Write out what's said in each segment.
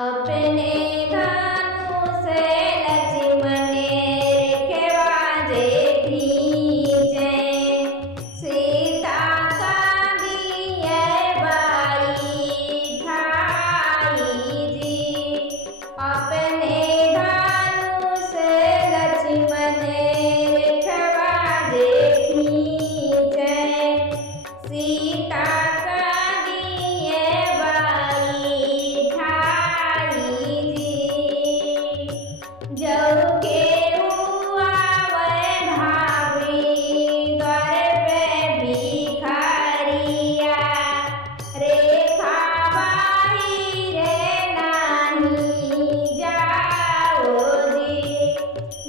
अपने धनुष लक्ष्मण रेखवा जे खींचे, सीता का दिए बाई ठाई जी। अपने धनुष लक्ष्मण रेखवा जे खींचे, सीता का दिए बाई ठाई जी। जऊ के हुआवे भाभी द्वार पे भिखारिया, रेखा बाई रे नाही जाओ जी।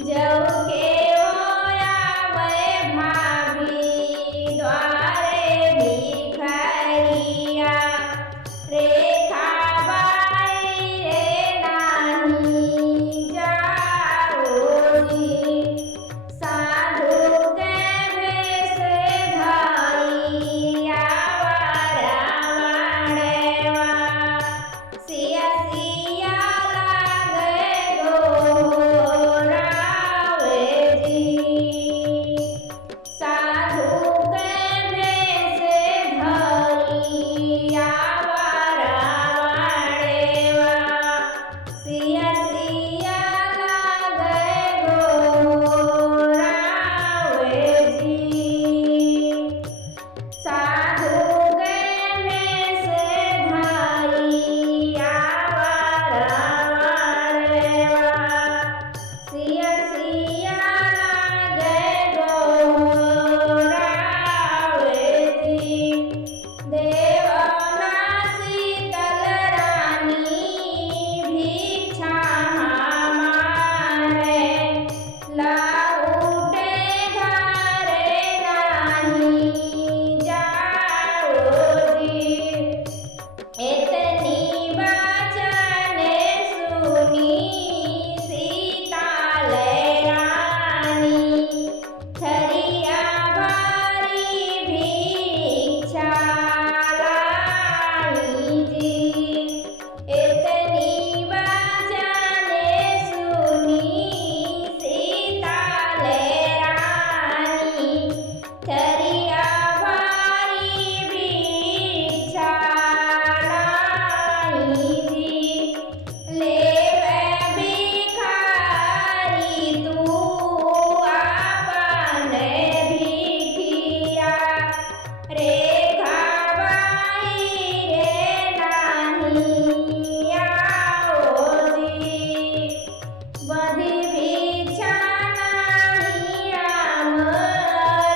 जऊ के होयावे भाभी द्वारे भिखारिया, रेखा बाई रे नाही जाओ जी। साधु के भेष धरि आवारा वाणेवा, सिया सिया लागे गोरावे जी। साधु के भेष धरि आवारा वाणेवा, सिया सिया लागे गोरावे जी। साधु के भेष धरि आवारा वाणेवा, सिया सिया लागे गोरावे जी। देवना शीतल रानी भिक्षा मारे, लाउटे घरे नाही जाओ जी। इतनी वचने सुनी सीता ले रानी, थरिया भरी भिक्षा लाई जी। इतनी वचने सुनी सीता ले रानी, थरिया भरी भिक्षा लाई जी। लेवे भिखारी तू आपने भिखिया, रेखा बाई रे नाही आओ जी। बधी भिक्षा नाही राम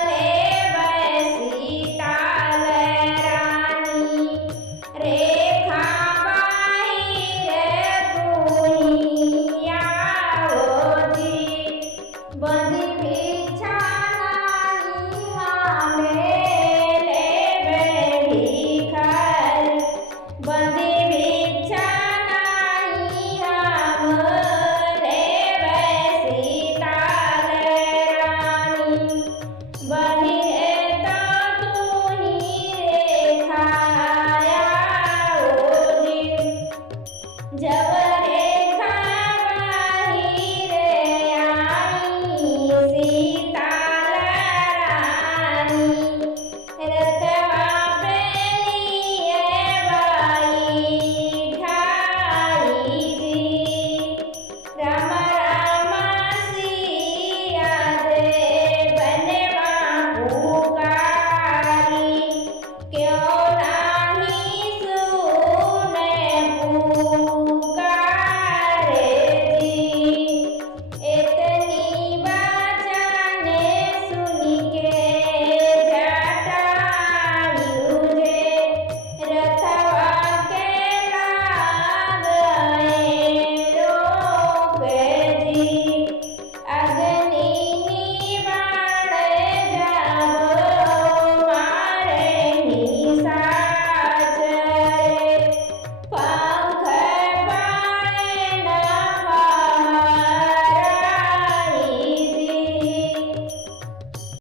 लेवे सीता ले रानी, रेखा बाई रे तू आओ जी। बधी भिक्षा नाही हमें लेवे भिखारी, बधी भिक्षा नाही हम लेवे सीता ले रानी। बही रे तो तू ही रेखा आओ जी। जब